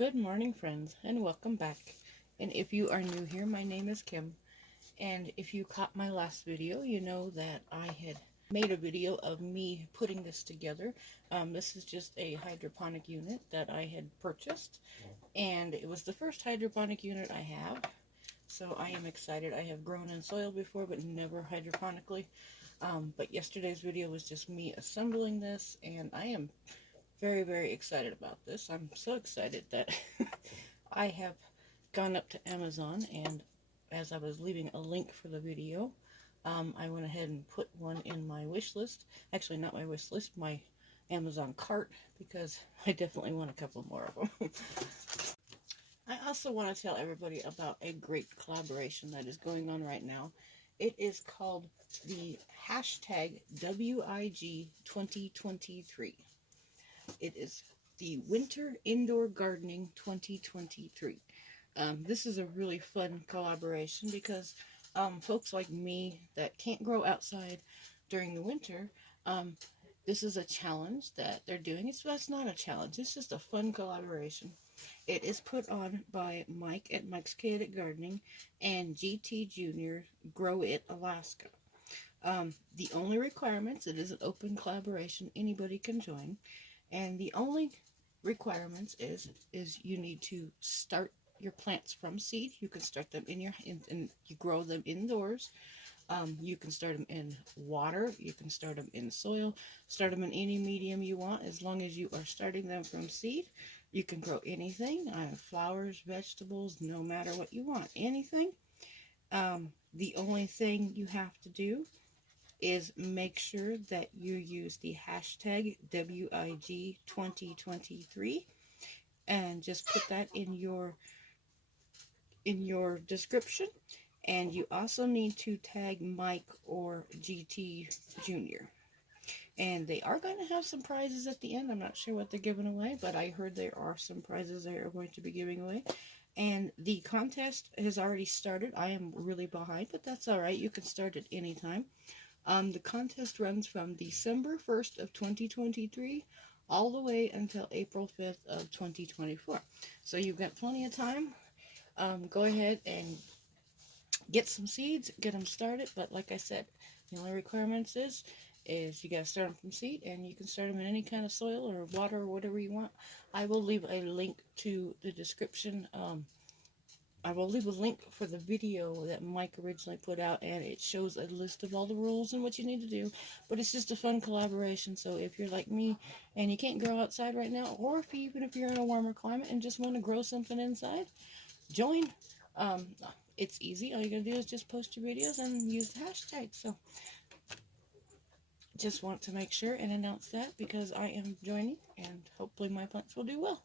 Good morning, friends, and welcome back. And if you are new here, my name is Kim. And if you caught my last video, you know that I had made a video of me putting this together. This is just a hydroponic unit that I had purchased, and it was the first hydroponic unit I have. So I am excited. I have grown in soil before, but never hydroponically. But yesterday's video was just me assembling this, and I am very, very excited about this. I'm so excited that I have gone up to Amazon, and as I was leaving a link for the video, I went ahead and put one in my wish list. Actually, not my wish list, my Amazon cart, because I definitely want a couple more of them. I also want to tell everybody about a great collaboration that is going on right now. It is called the hashtag WIG 2023. It is the Winter Indoor Gardening 2023. This is a really fun collaboration because folks like me that can't grow outside during the winter, this is a challenge that they're doing. That's not a challenge. It's just a fun collaboration. It is put on by Mike at Mike's Chaotic Gardening and GT Jr. Grow It Alaska. The only requirements, it is an open collaboration. Anybody can join. And the only requirements is you need to start your plants from seed. You can start them in you grow them indoors. You can start them in water. You can start them in soil. Start them in any medium you want. As long as you are starting them from seed, you can grow anything. Flowers, vegetables, no matter what you want. Anything. The only thing you have to do is make sure that you use the hashtag WIG 2023 and just put that in your description. And you also need to tag Mike or GT Jr. And they are going to have some prizes at the end. I'm not sure what they're giving away, but I heard there are some prizes they are going to be giving away. And the contest has already started. I am really behind, but that's all right. You can start at any time. The contest runs from December 1st of 2023 all the way until April 5th of 2024. So you've got plenty of time. Go ahead and get some seeds, get them started. But like I said, the only requirements is you got to start them from seed, and you can start them in any kind of soil or water or whatever you want. I will leave a link to the description. I will leave a link for the video that Mike originally put out, and it shows a list of all the rules and what you need to do. But it's just a fun collaboration, so if you're like me and you can't grow outside right now, or even if you're in a warmer climate and just want to grow something inside, join. It's easy. All you gotta do is just post your videos and use the hashtag. So just want to make sure and announce that because I am joining, and hopefully my plants will do well.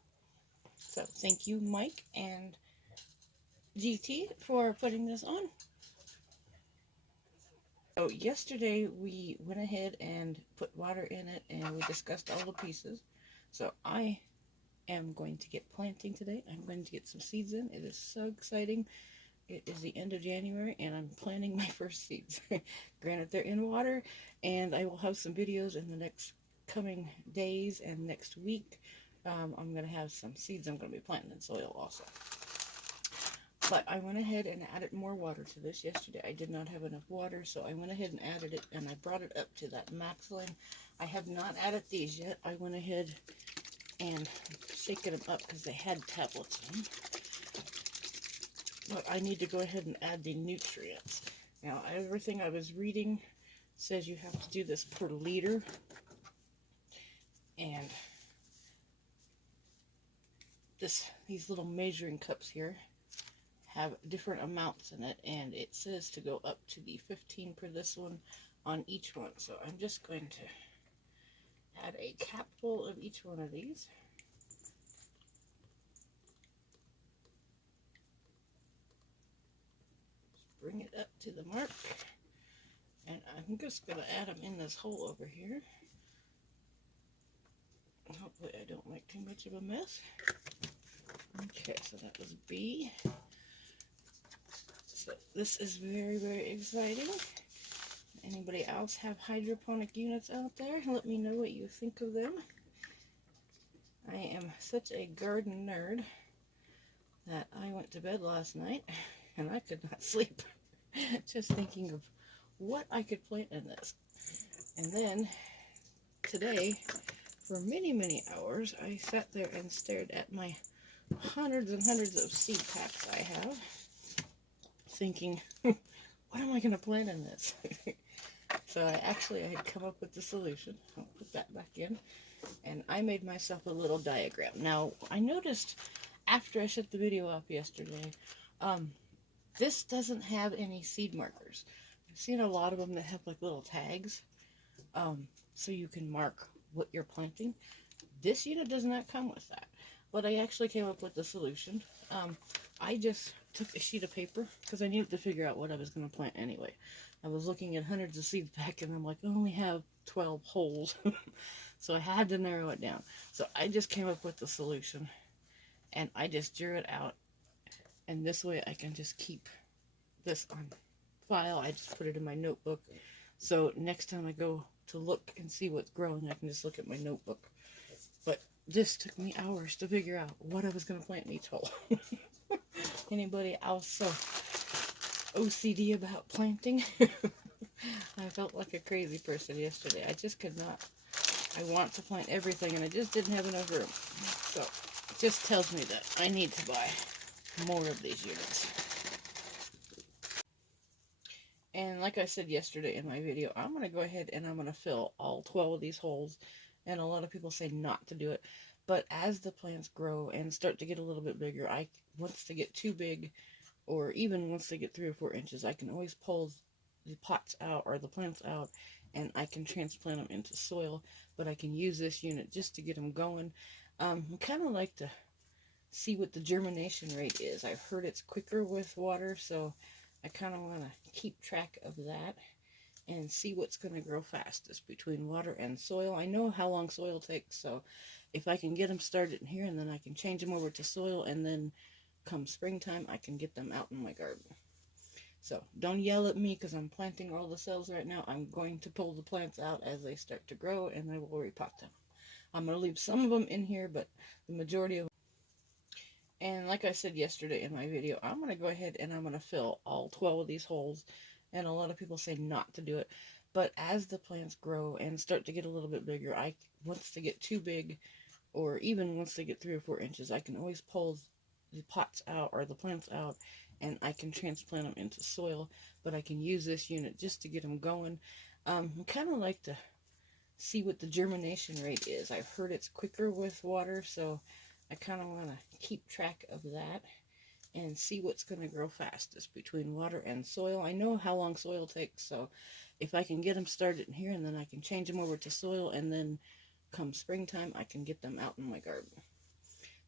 So thank you, Mike and GT, for putting this on. So yesterday we went ahead and put water in it, and we discussed all the pieces. So I am going to get planting today. I'm going to get some seeds in. It is so exciting. It is the end of January, and I'm planting my first seeds. Granted, they're in water, and I will have some videos in the next coming days and next week. I'm going to have some seeds I'm going to be planting in soil also. But I went ahead and added more water to this yesterday. I did not have enough water, so I went ahead and added it, and I brought it up to that max line. I have not added these yet. I went ahead and shaken them up because they had tablets in them. But I need to go ahead and add the nutrients. Now, everything I was reading says you have to do this per liter. And these little measuring cups here have different amounts in it, and it says to go up to the 15 per this one on each one. So I'm just going to add a capful of each one of these. Just bring it up to the mark, and I'm just going to add them in this hole over here. Hopefully I don't make too much of a mess. Okay, so that was B. So this is very, very exciting. Anybody else have hydroponic units out there? Let me know what you think of them. I am such a garden nerd. that I went to bed last night and I could not sleep. Just thinking of what I could plant in this. And then today, for many, many hours, I sat there and stared at my hundreds and hundreds of seed packs I have, thinking, what am I going to plant in this? So I had come up with the solution. I'll put that back in. And I made myself a little diagram. Now, I noticed after I shut the video up yesterday, this doesn't have any seed markers. I've seen a lot of them that have like little tags, so you can mark what you're planting. This unit does not come with that, but I actually came up with the solution. I just took a sheet of paper because I needed to figure out what I was going to plant anyway. I was looking at hundreds of seeds back and I'm like, I only have 12 holes. So I had to narrow it down. So I just came up with the solution and I just drew it out. And this way I can just keep this on file. I just put it in my notebook. So next time I go to look and see what's growing, I can just look at my notebook. But this took me hours to figure out what I was going to plant in each hole. Anybody else so OCD about planting? I felt like a crazy person yesterday. I just could not. I want to plant everything and I just didn't have enough room. So it just tells me that I need to buy more of these units. And like I said yesterday in my video, I'm going to go ahead and I'm going to fill all 12 of these holes. And a lot of people say not to do it. But as the plants grow and start to get a little bit bigger, once they get too big, or even once they get 3 or 4 inches, I can always pull the pots out or the plants out and I can transplant them into soil. But I can use this unit just to get them going. I kind of like to see what the germination rate is. I've heard it's quicker with water, so I kind of want to keep track of that and see what's going to grow fastest between water and soil. I know how long soil takes, so if I can get them started in here and then I can change them over to soil, and then come springtime I can get them out in my garden. So don't yell at me because I'm planting all the cells right now. I'm going to pull the plants out as they start to grow and I will repot them. I'm going to leave some of them in here, but the majority of them. And like I said yesterday in my video, I'm going to go ahead and I'm going to fill all 12 of these holes. And a lot of people say not to do it. But as the plants grow and start to get a little bit bigger, once they get too big, or even once they get 3 or 4 inches, I can always pull the pots out or the plants out and I can transplant them into soil. But I can use this unit just to get them going. I kind of like to see what the germination rate is. I've heard it's quicker with water, so I kind of want to keep track of that and see what's going to grow fastest between water and soil. I know how long soil takes, so if I can get them started in here and then I can change them over to soil, and then come springtime I can get them out in my garden.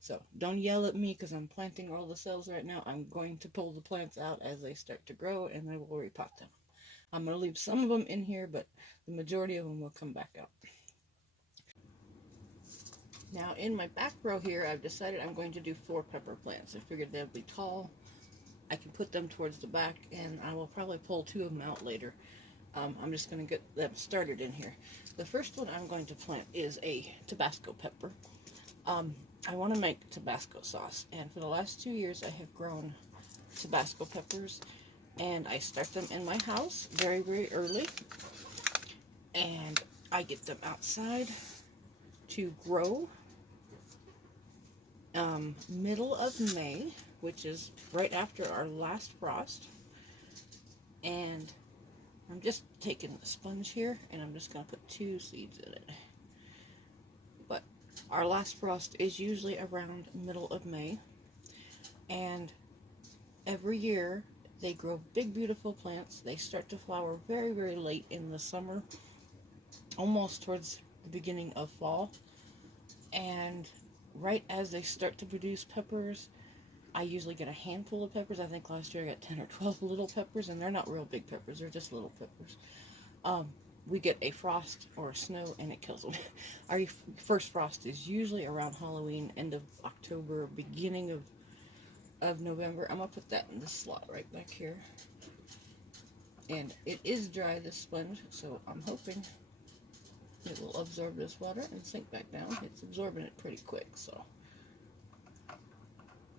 So don't yell at me because I'm planting all the cells right now. I'm going to pull the plants out as they start to grow and I will repot them. I'm going to leave some of them in here, but the majority of them will come back out. Now in my back row here, I've decided I'm going to do 4 pepper plants. I figured they'll be tall. I can put them towards the back, and I will probably pull 2 of them out later. I'm just going to get them started in here. The first one I'm going to plant is a Tabasco pepper. I want to make Tabasco sauce, and for the last 2 years I have grown Tabasco peppers, and I start them in my house very, very early, and I get them outside to grow middle of May, which is right after our last frost. And I'm just taking the sponge here and I'm just going to put 2 seeds in it. But our last frost is usually around middle of May, and every year they grow big, beautiful plants. They start to flower very, very late in the summer, almost towards the beginning of fall. And right as they start to produce peppers, I usually get a handful of peppers. I think last year I got 10 or 12 little peppers, and they're not real big peppers. They're just little peppers. We get a frost or a snow, and it kills them. Our first frost is usually around Halloween, end of October, beginning of November. I'm going to put that in this slot right back here. And it is dry, this sponge, so I'm hoping it will absorb this water and sink back down. It's absorbing it pretty quick, so.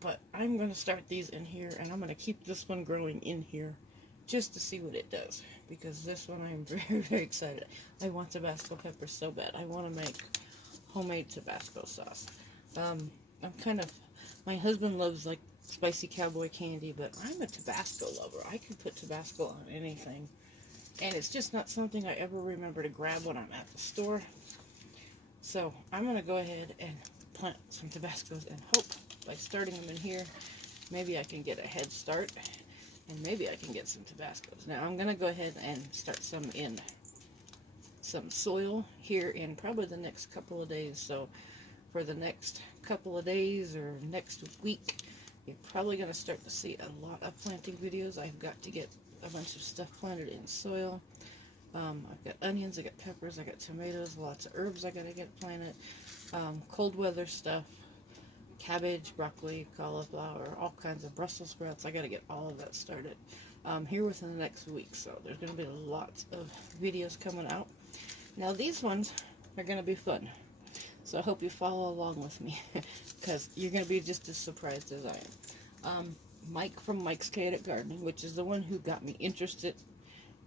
But I'm going to start these in here, and I'm going to keep this one growing in here just to see what it does, because this one I'm very, very excited. I want Tabasco peppers so bad. I want to make homemade Tabasco sauce. I'm kind of, my husband loves like spicy cowboy candy, but I'm a Tabasco lover. I could put Tabasco on anything, and it's just not something I ever remember to grab when I'm at the store. So I'm going to go ahead and plant some Tabascos and hope by starting them in here, maybe I can get a head start, and maybe I can get some Tabascos. Now I'm going to go ahead and start some in some soil here in probably the next couple of days. So for the next couple of days or next week, you're probably going to start to see a lot of planting videos. I've got to get a bunch of stuff planted in soil. I've got onions, I got peppers, I got tomatoes, lots of herbs I got to get planted, cold weather stuff, cabbage, broccoli, cauliflower, all kinds of Brussels sprouts. I got to get all of that started here within the next week. So there's going to be lots of videos coming out. Now these ones are going to be fun. So I hope you follow along with me, because you're going to be just as surprised as I am. Mike from Mike's Chaotic Gardening, which is the one who got me interested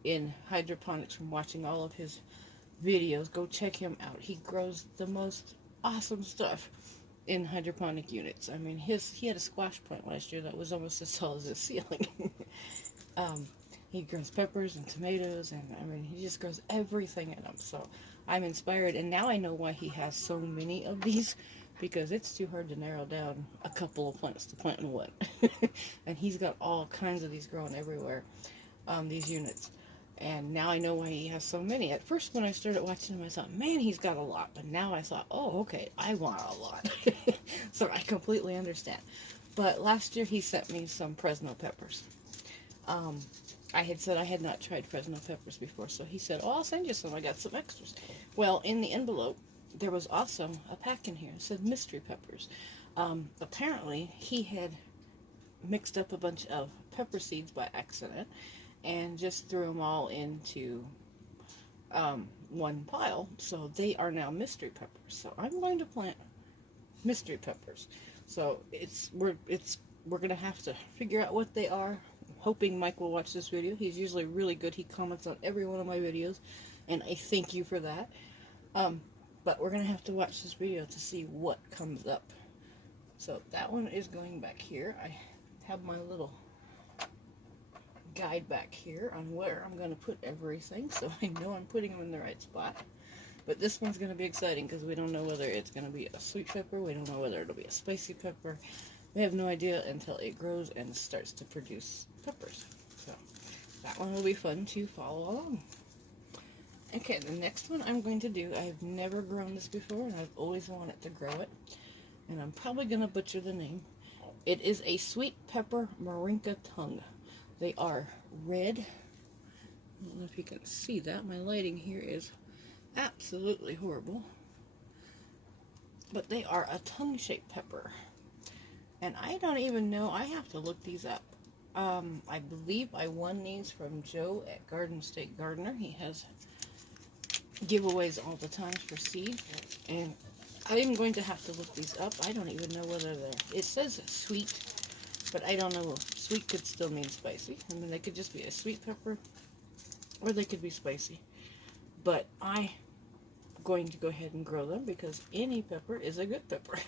in hydroponics from watching all of his videos. Go check him out. He grows the most awesome stuff in hydroponic units. I mean, he had a squash plant last year that was almost as tall as his ceiling. He grows peppers and tomatoes, and I mean, he just grows everything in them. So I'm inspired, and now I know why he has so many of these, because it's too hard to narrow down a couple of plants to plant in one. And he's got all kinds of these growing everywhere, these units. And now I know why he has so many. At first, when I started watching him, I thought, man, he's got a lot. But now I thought, oh, okay, I want a lot. So I completely understand. But last year, he sent me some Fresno peppers. I had said I had not tried Fresno peppers before. So he said, oh, I'll send you some. I got some extras. Well, in the envelope, there was also a pack in here. It said mystery peppers. Apparently, he had mixed up a bunch of pepper seeds by accident and just threw them all into one pile. So they are now mystery peppers. So I'm going to plant mystery peppers. So we're gonna have to figure out what they are. I'm hoping Mike will watch this video. He's usually really good. He comments on every one of my videos, and I thank you for that. But we're gonna have to watch this video to see what comes up. So that one is going back here. I have my little guide back here on where I'm going to put everything, so I know I'm putting them in the right spot. But this one's going to be exciting because we don't know whether it's going to be a sweet pepper, we don't know whether it'll be a spicy pepper. We have no idea until it grows and starts to produce peppers. So that one will be fun to follow along. Okay, the next one I'm going to do, I've never grown this before, and I've always wanted to grow it, and I'm probably going to butcher the name. It is a sweet pepper Marinka tongue. They are red. I don't know if you can see that. My lighting here is absolutely horrible. But they are a tongue-shaped pepper. And I don't even know. I have to look these up. I believe I won these from Joe at Garden State Gardener. He has giveaways all the time for seed. And I'm going to have to look these up. I don't even know whether they're... It says sweet, but I don't know. Sweet could still mean spicy. I mean, they could just be a sweet pepper, or they could be spicy. But I'm going to go ahead and grow them because any pepper is a good pepper.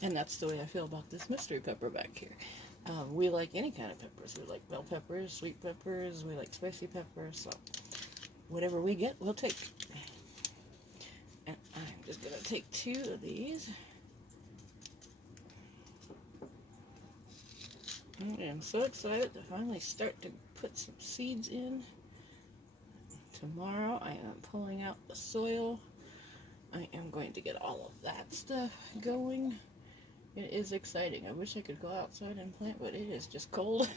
And that's the way I feel about this mystery pepper back here. We like any kind of peppers. We like bell peppers, sweet peppers, we like spicy peppers. So whatever we get, we'll take. And I'm just going to take 2 of these. I am so excited to finally start to put some seeds in. Tomorrow I am pulling out the soil. I am going to get all of that stuff going. It is exciting. I wish I could go outside and plant, but it is just cold.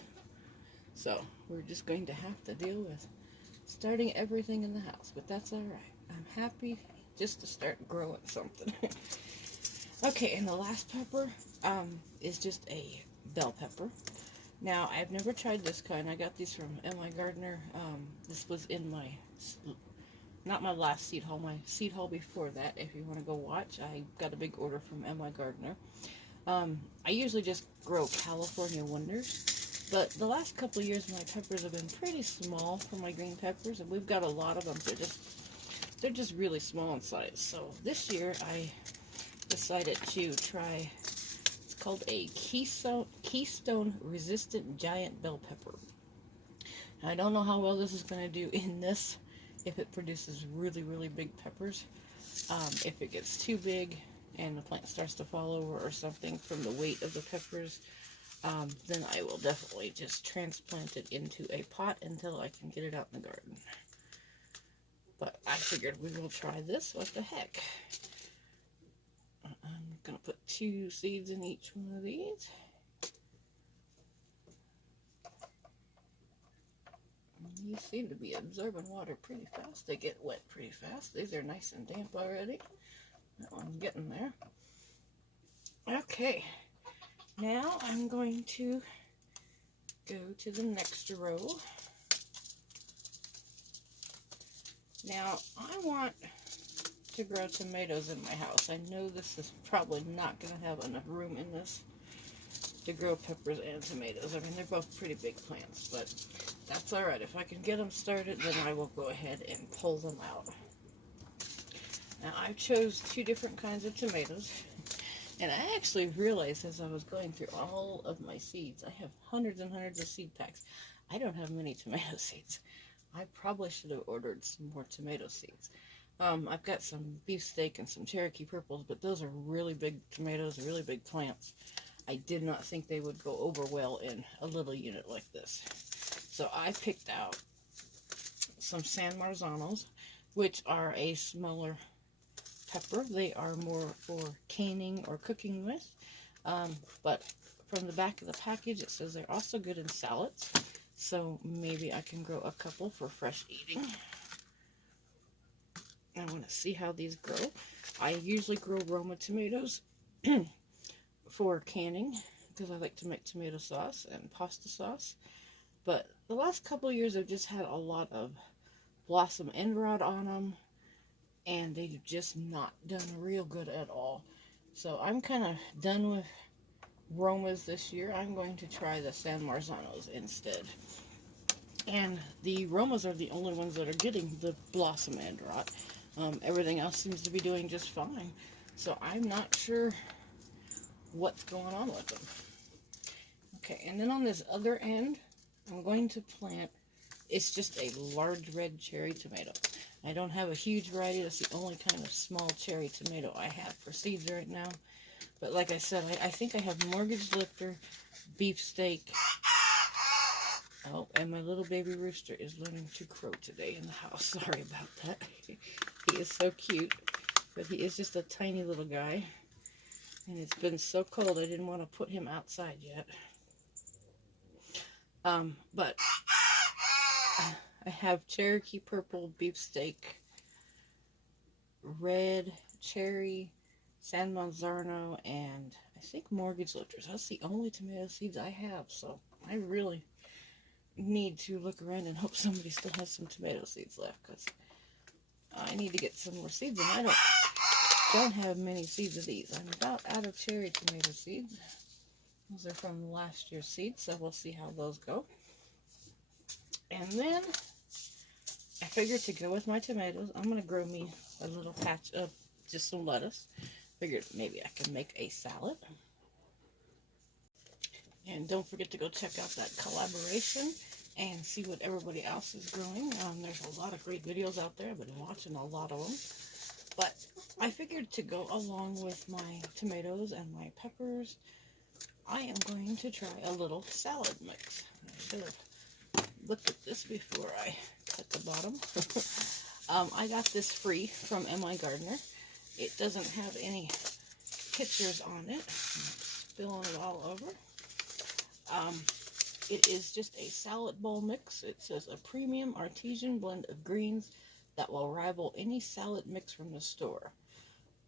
So we're just going to have to deal with starting everything in the house, but that's alright. I'm happy just to start growing something. Okay, and the last pepper is just a bell pepper. Now, I've never tried this kind. I got these from M.I. Gardener. This was in my, not my last seed haul, my seed haul before that. If you want to go watch, I got a big order from M.I. Gardener. I usually just grow California Wonders, but the last couple of years my peppers have been pretty small for my green peppers, and we've got a lot of them. They're just really small in size. So this year I decided to try, it's called a Keystone Resistant Giant Bell Pepper. Now, I don't know how well this is going to do in this, if it produces really, really big peppers. If it gets too big and the plant starts to fall over or something from the weight of the peppers, then I will definitely just transplant it into a pot until I can get it out in the garden. But I figured we will try this. What the heck? I'm going to put 2 seeds in each one of these. You seem to be absorbing water pretty fast. They get wet pretty fast. These are nice and damp already. That one's getting there. Okay. Now I'm going to go to the next row. Now, I want to grow tomatoes in my house. I know this is probably not going to have enough room in this to grow peppers and tomatoes. I mean, they're both pretty big plants, but that's alright. If I can get them started, then I will go ahead and pull them out. Now, I chose 2 different kinds of tomatoes, and I actually realized as I was going through all of my seeds, I have hundreds and hundreds of seed packs. I don't have many tomato seeds. I probably should have ordered some more tomato seeds. I've got some beefsteak and some Cherokee purples, but those are really big tomatoes, really big plants. I did not think they would go over well in a little unit like this. So I picked out some San Marzanos, which are a smaller pepper. They are more for canning or cooking with. But from the back of the package, it says they're also good in salads. So maybe I can grow a couple for fresh eating. I want to see how these grow. I usually grow Roma tomatoes for canning because I like to make tomato sauce and pasta sauce. But the last couple of years I've just had a lot of blossom end rot on them, and they've just not done real good at all. So I'm kind of done with Romas this year. I'm going to try the San Marzanos instead. And the Romas are the only ones that are getting the blossom end rot. Everything else seems to be doing just fine. So I'm not sure what's going on with them. Okay, and then on this other end, I'm going to plant, it's just a large red cherry tomato. I don't have a huge variety. That's the only kind of small cherry tomato I have for seeds right now. But like I said, I think I have Mortgage Lifter, beefsteak. Oh, and my little baby rooster is learning to crow today in the house. Sorry about that. He is so cute, but he is just a tiny little guy. And it's been so cold, I didn't want to put him outside yet. But I have Cherokee purple, beefsteak, red cherry, San Marzano, and I think Mortgage Lifters. That's the only tomato seeds I have, so I really need to look around and hope somebody still has some tomato seeds left, because I need to get some more seeds, and I don't have many seeds of these. I'm about out of cherry tomato seeds. Those are from last year's seeds, so we'll see how those go. And then I figured to go with my tomatoes, I'm going to grow me a little patch of just some lettuce. Figured maybe I can make a salad. And don't forget to go check out that collaboration and see what everybody else is growing. There's a lot of great videos out there. I've been watching a lot of them. But I figured to go along with my tomatoes and my peppers, I am going to try a little salad mix. I should have looked at this before I cut the bottom. I got this free from M.I. Gardener. It doesn't have any pictures on it. I'm spilling it all over. It is just a salad bowl mix. It says a premium artesian blend of greens that will rival any salad mix from the store.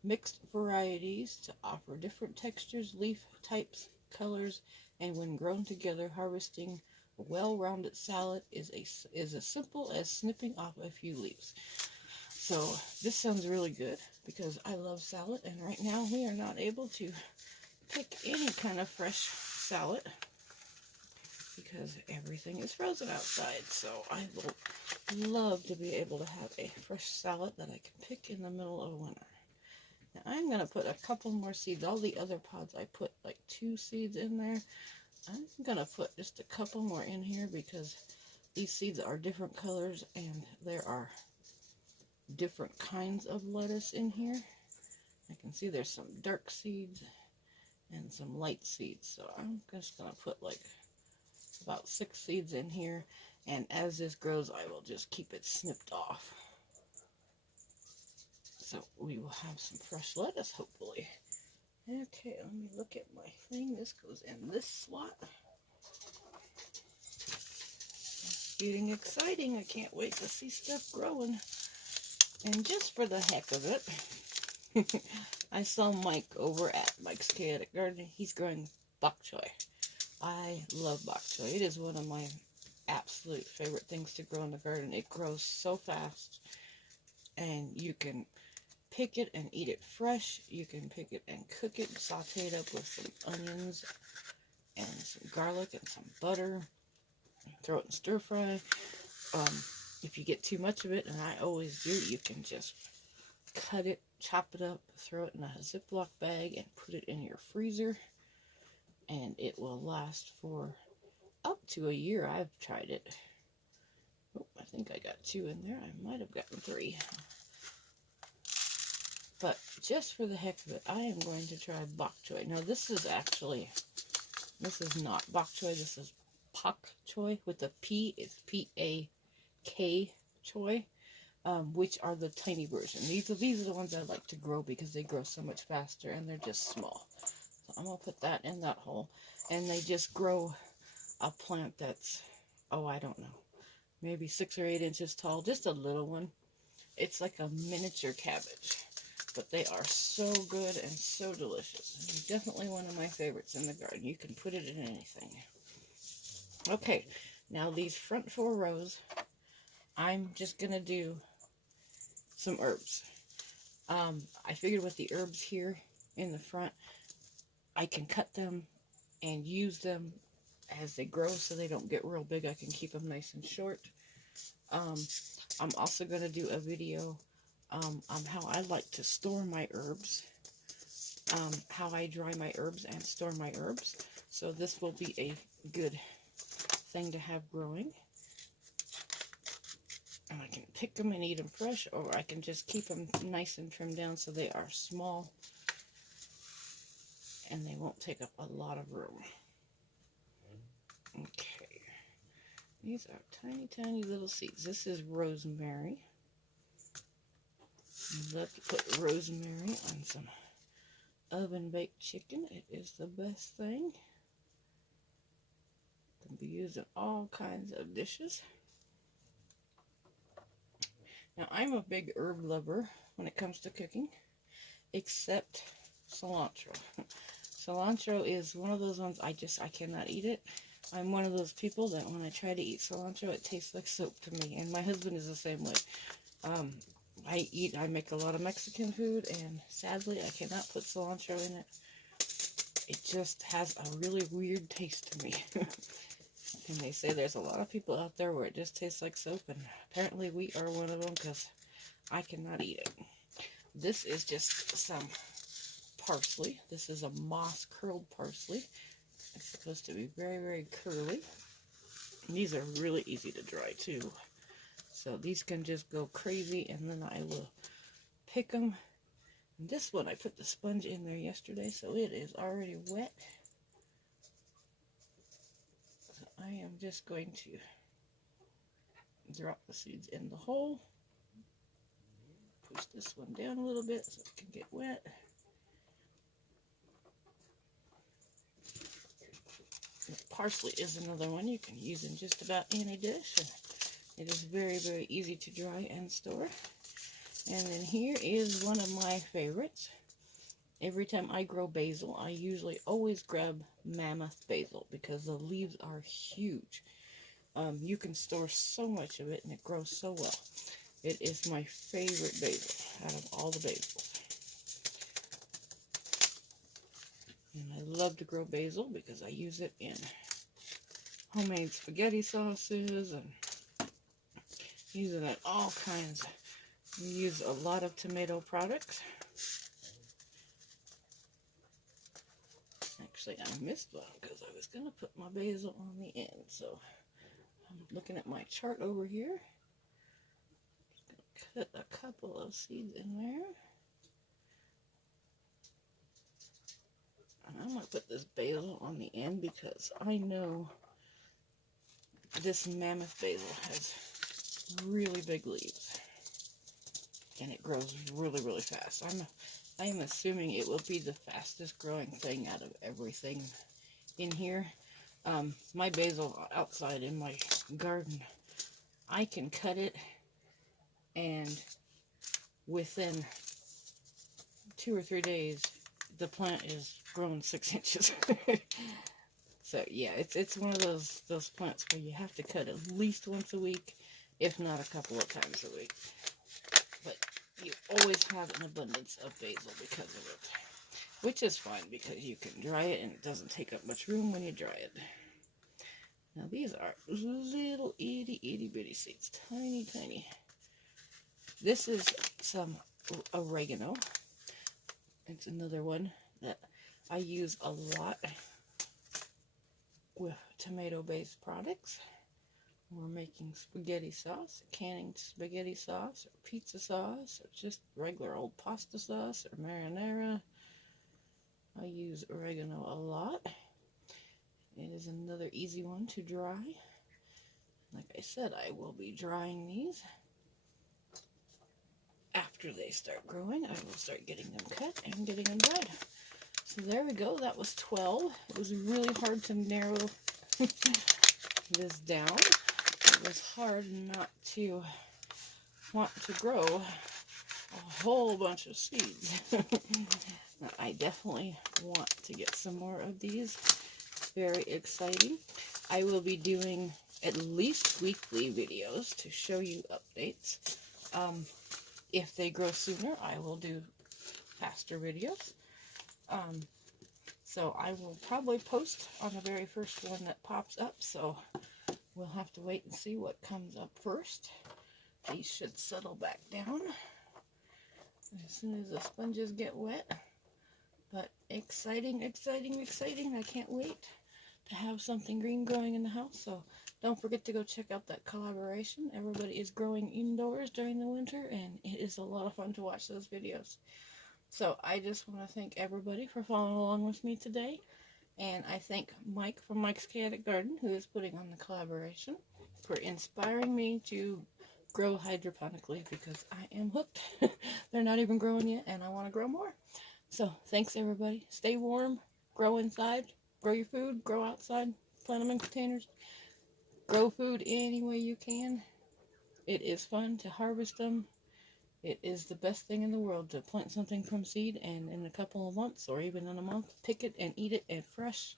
Mixed varieties to offer different textures, leaf types, colors, and when grown together, harvesting a well-rounded salad is as simple as snipping off a few leaves. So this sounds really good because I love salad, and right now we are not able to pick any kind of fresh salad because everything is frozen outside. So I will love to be able to have a fresh salad that I can pick in the middle of winter. Now I'm going to put a couple more seeds. All the other pods I put like 2 seeds in there. I'm going to put just a couple more in here because these seeds are different colors and there are different kinds of lettuce in here. I can see there's some dark seeds and some light seeds. So I'm just going to put like about 6 seeds in here. And as this grows, I will just keep it snipped off. So we will have some fresh lettuce, hopefully. Okay, let me look at my thing. This goes in this slot. Getting exciting. I can't wait to see stuff growing. And just for the heck of it, I saw Mike over at Mike's Chaotic Garden. He's growing bok choy. I love bok choy. It is one of my absolute favorite things to grow in the garden. It grows so fast, and you can pick it and eat it fresh. You can pick it and cook it, saute it up with some onions and some garlic and some butter. Throw it in stir fry. If you get too much of it, and I always do, you can just cut it, chop it up, throw it in a Ziploc bag, and put it in your freezer. And it will last for up to a year. I've tried it. Oh, I think I got 2 in there. I might have gotten 3. But just for the heck of it, I am going to try bok choy. Now this is this is not bok choy. This is pak choy with a P. It's P-A-K choy, which are the tiny version. These are the ones I like to grow because they grow so much faster and they're just small. So I'm going to put that in that hole. And they just grow a plant that's, oh, I don't know, maybe 6 or 8 inches tall. Just a little one. It's like a miniature cabbage. But they are so good and so delicious. Definitely one of my favorites in the garden. You can put it in anything. Okay, now these front 4 rows, I'm just going to do some herbs. I figured with the herbs here in the front, I can cut them and use them as they grow so they don't get real big. I can keep them nice and short. I'm also going to do a video on how I like to store my herbs, how I dry my herbs and store my herbs. So this will be a good thing to have growing. And I can pick them and eat them fresh, or I can just keep them nice and trimmed down so they are small and they won't take up a lot of room. Okay, these are tiny, tiny little seeds. This is rosemary. Love to put rosemary on some oven-baked chicken. It is the best thing. Can be used in all kinds of dishes. Now, I'm a big herb lover when it comes to cooking, except cilantro. Cilantro is one of those ones I cannot eat it. I'm one of those people that when I try to eat cilantro, it tastes like soap to me, and my husband is the same way. I make a lot of Mexican food, and sadly, I cannot put cilantro in it. It just has a really weird taste to me. And they say there's a lot of people out there where it just tastes like soap, and apparently we are one of them because I cannot eat it. This is just some parsley. This is a moss curled parsley. It's supposed to be very, very curly. And these are really easy to dry too. So these can just go crazy, and then I will pick them. And this one, I put the sponge in there yesterday, so it is already wet. So I am just going to drop the seeds in the hole. Push this one down a little bit so it can get wet. Parsley is another one you can use in just about any dish. It is very, very easy to dry and store. And then here is one of my favorites. Every time I grow basil, I usually always grab mammoth basil because the leaves are huge. You can store so much of it and it grows so well. It is my favorite basil out of all the basils. And I love to grow basil because I use it in homemade spaghetti sauces and use it in all kinds. We use a lot of tomato products. Actually, I missed one because I was going to put my basil on the end. So I'm looking at my chart over here. Just going to cut a couple of seeds in there. And I'm going to put this basil on the end because I know this mammoth basil has really big leaves. And it grows really, really fast. I am assuming it will be the fastest growing thing out of everything in here. My basil outside in my garden, I can cut it and within 2 or 3 days the plant is grown 6 inches. So yeah, it's one of those plants where you have to cut at least once a week, if not a couple of times a week. But you always have an abundance of basil because of it, which is fine because you can dry it and it doesn't take up much room when you dry it. Now these are little itty bitty seeds, tiny tiny. This is some oregano. It's another one that I use a lot with tomato-based products. We're making spaghetti sauce, canning spaghetti sauce, or pizza sauce, or just regular old pasta sauce, or marinara. I use oregano a lot. It is another easy one to dry. Like I said, I will be drying these. After they start growing, I will start getting them cut and getting them dried. So there we go. That was 12. It was really hard to narrow this down. It was hard not to want to grow a whole bunch of seeds. Now, I definitely want to get some more of these. Very exciting. I will be doing at least weekly videos to show you updates. If they grow sooner, I will do faster videos. So I will probably post on the very first one that pops up, so we'll have to wait and see what comes up first. These should settle back down as soon as the sponges get wet. But exciting, exciting, exciting. I can't wait to have something green growing in the house. So don't forget to go check out that collaboration. Everybody is growing indoors during the winter, and it is a lot of fun to watch those videos. So I just want to thank everybody for following along with me today. And I thank Mike from Mike's Chaotic Garden, who is putting on the collaboration, for inspiring me to grow hydroponically because I am hooked. They're not even growing yet, and I want to grow more. So thanks, everybody. Stay warm, grow inside, grow your food, grow outside, plant them in containers. Grow food any way you can. It is fun to harvest them. It is the best thing in the world to plant something from seed and in a couple of months or even in a month, pick it and eat it and fresh.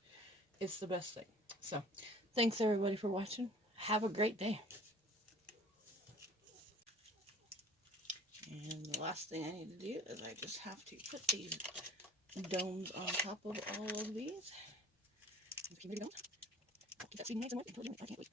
It's the best thing. So, thanks everybody for watching. Have a great day. And the last thing I need to do is I just have to put these domes on top of all of these. Keep that seed nice and wet and put it in. I can't wait.